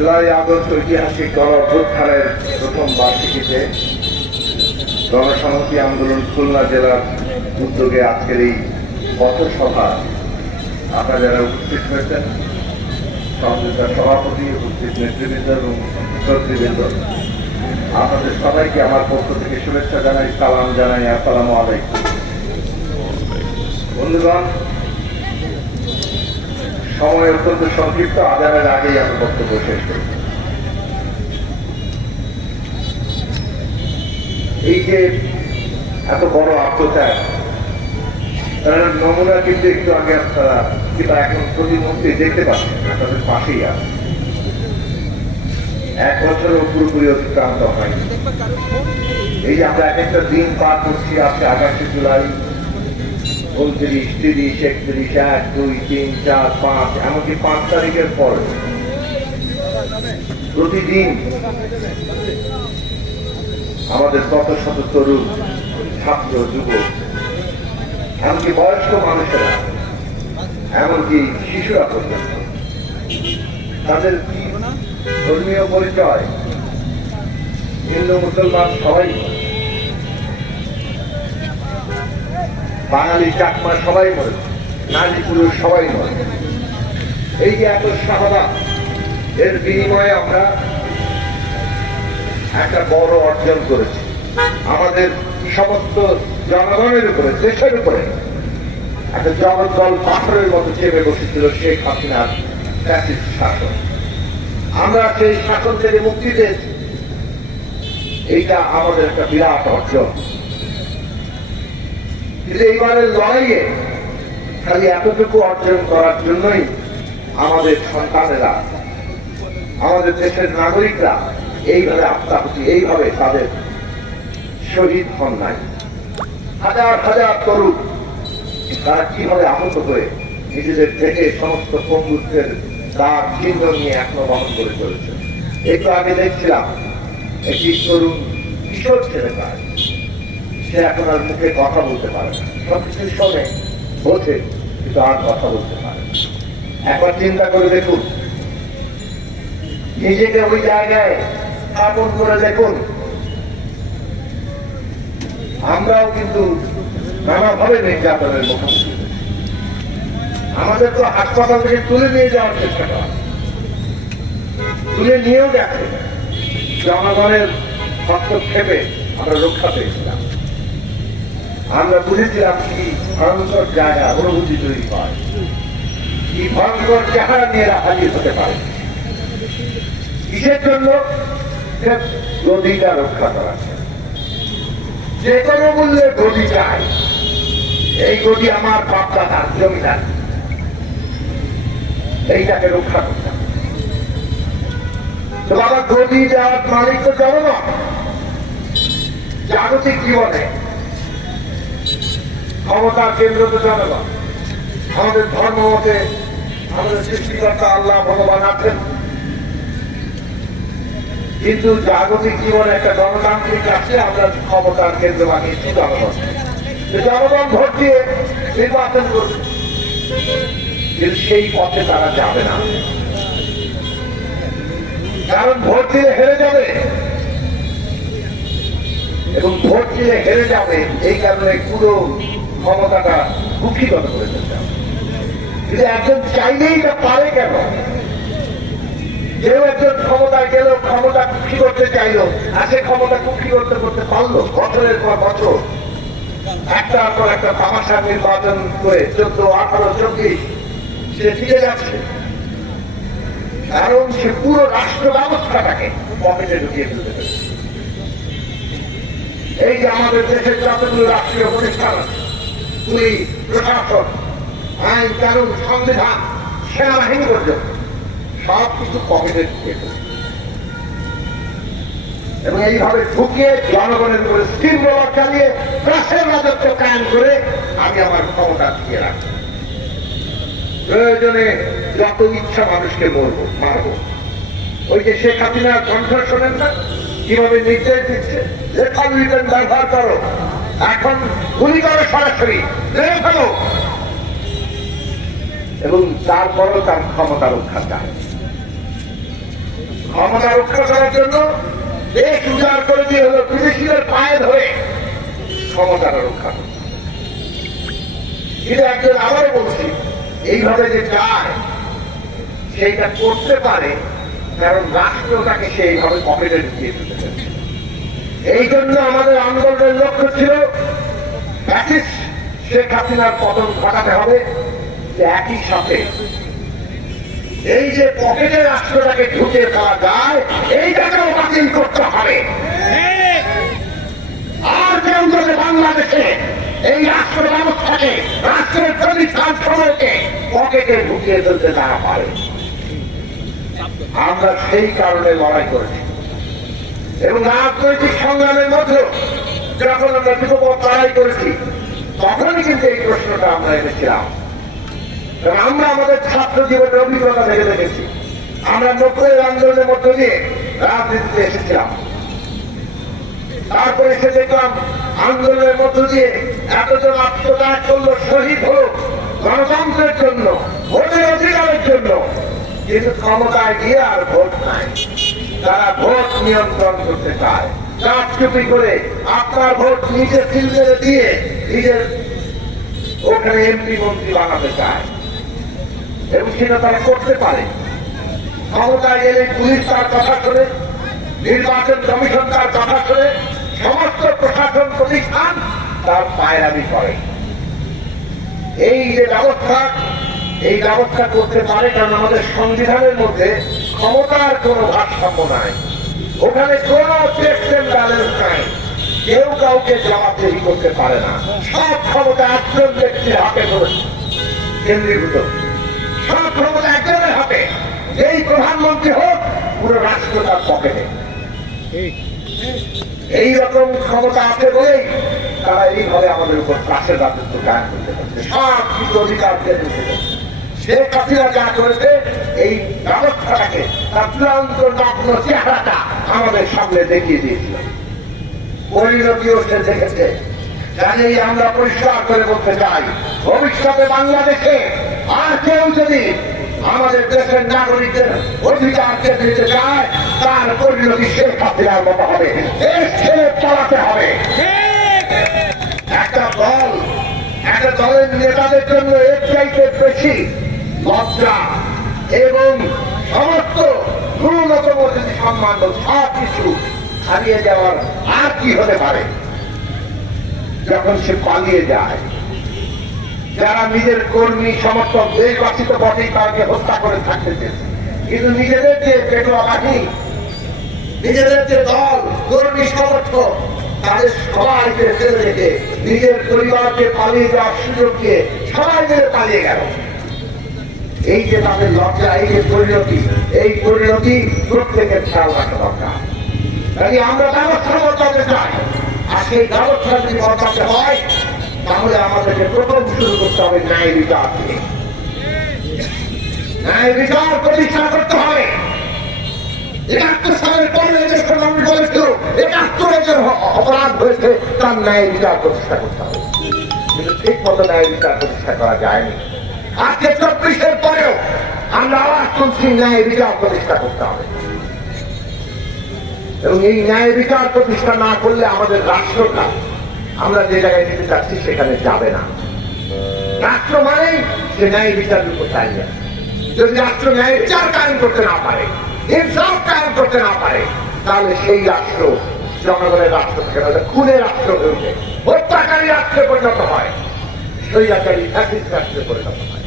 July August ঐতিহাসিক গণ অভ্যুত্থানের প্রথম বার্ষিকীতে গণসংহতি আন্দোলন খুলনা জেলার উদ্যোগে আজকের এই পথসভা আপনারা যারা উপস্থিত হয়েছেন সংস্থার সভাপতি, উপস্থিত নেতৃবৃন্দ এবং কর্তৃবৃন্দ আপনাদের সবাইকে আমার পক্ষ থেকে শুভেচ্ছা জানাই, সালাম জানাই, আসসালামু আলাইকুম। বন্ধুগণ সময় অত্যন্ত সংক্ষিপ্ত আজানের আগেই আমি বক্তব্য শেষ করি। এই যে এত বড় আত্মত্যাগ তার নমুনা কিন্তু একটু আগে আপনারা কিংবা এখন প্রতিমূর্তি দেখতে পাচ্ছেন তাদের পাশেই আছে। এক বছরও পুরোপুরি অতিক্রান্ত হয়নি। এই যে আমরা এক একটা দিন পার করছি, আজকে আগাশে জুলাই উনত্রিশ, তিরিশ, একত্রিশ, এক, দুই, তিন, চার, পাঁচ, এমনকি পাঁচ তারিখের পর। প্রতিদিন আমাদের কত শত তরুণ ছাত্র, যুবক, এমনকি বয়স্ক মানুষেরা, এমনকি শিশুরা পর্যন্ত, তাদের ধর্মীয় পরিচয়? হিন্দু, মুসলমান, সবাই বাঙালি চাকমা সবাই মরেছে নারী পুরুষ সবাই মরে। এই যে এত সাহদা এর বিনিময়ে আমরা একটা বড় অর্জন করেছি। আমাদের সমস্ত জনগণের উপরে, দেশের উপরে একটা জগদ্দল পাথরের মতো চেপে বসেছিল শেখ হাসিনার ফ্যাসিস্ট শাসন। আমরা সেই শাসন থেকে মুক্তি পেয়েছি। এইটা আমাদের একটা বিরাট অর্জন। কিন্তু এইবারের লড়াইয়ে খালি এতটুকু অর্জন করার জন্যই আমাদের সন্তানেরা, আমাদের দেশের নাগরিকরা এইভাবে আত্মাহুতি, এইভাবে তাদের শহীদ হন নাই। হাজার হাজার তরুণ তারা কীভাবে আহত হয়ে নিজেদের থেকে সমস্ত পঙ্গুত্বের দাগ চিহ্ন নিয়ে এখনও বহন করে চলেছে। একটু আগে দেখছিলাম, একটি তরুণ কিশোর ছেলে তার সে এখন আর মুখে কথা বলতে পারে না। সবকিছু শোনে বোঝে কিন্তু আর কথা বলতে পারে একবার চিন্তা করে দেখুন। নিজেকে ওই জায়গায় স্থাপন করে দেখুন। আমরাও কিন্তু নানাভাবে নির্যাতনের মুখোমুখি আমাদের তো হাসপাতাল থেকে তুলে নিয়ে যাওয়ার চেষ্টা করা। তুলে নিয়েও গেছে। জনগণের হস্তক্ষেপে আমরা রক্ষা পেয়েছিলাম। আমরা বুঝেছিলাম কি, ভয়ঙ্কর জায়গা, অনুভূতি তৈরি হয়। কি ভয়ঙ্কর চেহারা এরা হাজির হতে পারে। কিসের জন্য? সে গদিটা রক্ষা জন্য। যে কোনো মূল্যে গদি চাই। এই গদি আমার বাপদাদার জমিদার। এইটাকে রক্ষা করতে বাবা গদি দেওয়ার মালিক তো জনগণ। জাগতিক জীবনে ক্ষমতার কেন্দ্র তো জনগণ আমাদের ধর্ম মতে আমাদের সৃষ্টিকর্তা আল্লাহ ভগবান আছেন। কিন্তু জাগতিক জীবনে একটা গণতান্ত্রিক আছে, আমরা ক্ষমতার কেন্দ্র বানিয়েছি জনগণ। জনগণ ভোট দিয়ে নির্বাচন কিন্তু সেই পথে তারা যাবে না। কারণ ভোট দিয়ে হেরে যাবে। এবং ভোট দিয়ে হেরে যাবে, এই কারণে পুরো ক্ষমতাটা কুক্ষিগত করে ফেলতে হবে। একজন চাইলেই এটা পারে কেন? কেউ একজন ক্ষমতায় গেল ক্ষমতা কুক্ষি করতে চাইলো, আর সে ক্ষমতা কুক্ষি করতে করতে পারল বছরের পর বছর। একটার পর একটা তামাশা নির্বাচন করে চোদ্দ, আঠারো, চব্বিশ, সে ফিরে যাচ্ছে। কারণ সে পুরো রাষ্ট্র ব্যবস্থাটাকে পকেটে ঢুকিয়ে ফেলতে পেরেছে। এই যে আমাদের দেশের যতগুলো রাষ্ট্রীয় প্রতিষ্ঠান আছে পুলিশ প্রশাসন আইন, কানুন, সংবিধান, সেনাবাহিনী পর্যন্ত সব কিছু পকেটে ফেলেছে। এবং এইভাবে ঢুকিয়ে জনগণের উপরে চালিয়ে রাষ্ট্রের রাজত্ব কায়ন করে আমি আমার ক্ষমতা রাখব প্রয়োজনে যত ইচ্ছা মানুষকে মরবো, মারবো। ওই যে শেখ হাসিনার কণ্ঠ শোনেন না? কীভাবে নির্দেশ দিচ্ছে? ব্যবহার করো। এখন গুলি করো সরাসরি এবং তারপরও তার ক্ষমতা রক্ষা চায়। ক্ষমতা রক্ষা করার জন্য দেশ উজাড় করে দিয়ে হলো বিদেশিদের পায়ে ধরে ক্ষমতাটা রক্ষা করতে। একজন আবারও বলছি, এইভাবে যে চায়, সেইটা করতে পারে, কারণ রাষ্ট্র তাকে সেইভাবে পকেটে ঢুকিয়ে দিতে। এই জন্য আমাদের আন্দোলনের লক্ষ্য ছিল শেখ হাসিনার পতন ঘটাতে হবে একই সাথে। এই যে পকেটে রাষ্ট্রটাকে ঢুকে দেওয়া যায়, এইটাকেও বাতিল করতে হবে। আর কেউ যদি বাংলাদেশে এই রাষ্ট্র ব্যবস্থাকে, রাষ্ট্রের প্রতিষ্ঠান সমূহকে পকেটে ঢুকিয়ে ফেলতে না পারে, আমরা সেই কারণে লড়াই করেছি। এবং রাজনৈতিক সংগ্রামের মধ্যে যখন আমরা বিপদ লড়াই করেছি, তখনই কিন্তু এই প্রশ্নটা আমরা এনেছিলাম। এবং আমরা আমাদের ছাত্র জীবনের অভিজ্ঞতা থেকে দেখেছি। আমরা নব্বই আন্দোলনের মধ্য দিয়ে রাজনীতিতে এসেছিলাম। তারপরে এসে দেখলাম, আন্দোলনের মধ্য দিয়ে এতজন আত্মত্যাগ করল, শহীদ হোক গণতন্ত্রের জন্য, ভোটের অধিকারের জন্য। কিন্তু ক্ষমতায় গিয়ে আর ভোট নাই। তারা ভোট নিয়ন্ত্রণ করতে চায় চাপ চুপি করে আপনার ভোট নিজের ফিল্ডে দিয়ে নিজের ওখানে এমপি মন্ত্রী বানাতে চায়। এবং সেটা তারা করতে পারে। ক্ষমতায় গেলে পুলিশ তার কথা শুনে, নির্বাচন কমিশন তার কথা শুনে, সমস্ত প্রশাসন প্রতিষ্ঠান তার পায়রামি করে। এই যে ব্যবস্থা, এই ব্যবস্থা করতে পারে কারণ আমাদের সংবিধানের মধ্যে ক্ষমতার কোনো ভারসাম্য নাই। ওখানে কোনো চেক ব্যালেন্স নাই। কেউ কাউকে জবাবদেহি করতে পারে না। সব ক্ষমতা একজন ব্যক্তির হাতে কেন্দ্রীভূত। সব ক্ষমতা একজনের হাতে। যেই প্রধানমন্ত্রী হোক, পুরো রাষ্ট্র তার পকেটে। এই রকম ক্ষমতা আছে বলেই তারা এইভাবে আমাদের উপর চাষের রাজত্ব কায়ন করতে পারছে। সব কিছু অধিকার পারছে। শেখ হাসিনা যা করেছে এই ব্যবস্থাটাকে তার চূড়ান্ত নগ্ন চেহারাটা আমাদের সামনে দেখিয়ে দিয়েছিল। পরিণতিও সে দেখেছে। কাজেই আমরা পরিষ্কার করে বলতে চাই ভবিষ্যতে বাংলাদেশে আর কেউ যদি আমাদের দেশের নাগরিকদের অধিকার কেড়ে নিতে চায় তার পরিণতি শেখ হাসিনার মতো হবে। দেশ ছেড়ে চালাতে হবে। একটা দল একটা দলের নেতাদের জন্য এর চাইতে বেশি লজ্জা এবং সমস্ত ন্যূনতম যদি সম্মান সব কিছু হারিয়ে যাওয়ার আর কি হতে পারে? যখন সে পালিয়ে যায়, যারা নিজের কর্মী সমর্থক দেশবাসী তো বটেই তাকে হত্যা করে থাকতে চেয়েছে। কিন্তু নিজেদের যে পেটোয়া বাহিনী, নিজেদের যে দল, কর্মী সমর্থক, তাদের সবাইকে ফেলে রেখে নিজের পরিবারকে পালিয়ে যাওয়ার সুযোগ দিয়ে সবাই পালিয়ে গেল। এই যে তাদের লজ্জা, এই যে পরিণতি, এই পরিণতি প্রত্যেকের খেয়াল রাখা দরকার। অপরাধ হয়েছে, তার ন্যায় বিচার প্রতিষ্ঠা করতে হবে। ঠিক মতো ন্যায় বিচার প্রতিষ্ঠা করা যায়নি। আজকে চব্বিশের পরেও আমরা আওয়াজ তুলছি ন্যায় বিচার প্রতিষ্ঠা করতে হবে। এবং এই ন্যায় বিচার প্রতিষ্ঠা না করলে আমাদের রাষ্ট্রটা আমরা যে জায়গায় যেতে চাচ্ছি সেখানে যাবে না। রাষ্ট্র মানেই সে ন্যায় বিচার উপর চাইবে যদি রাষ্ট্র ন্যায় বিচার কায়েম করতে না পারে ইনসাফ কায়েম করতে না পারে তাহলে সেই রাষ্ট্র জনগণের রাষ্ট্র থেকে না, ওটা খুনের রাষ্ট্র হয়ে ওঠে হত্যাকারী রাষ্ট্রে পরিণত হয় স্বৈরাচারী ফ্যাসিস্ট রাষ্ট্রে পরিণত হয়।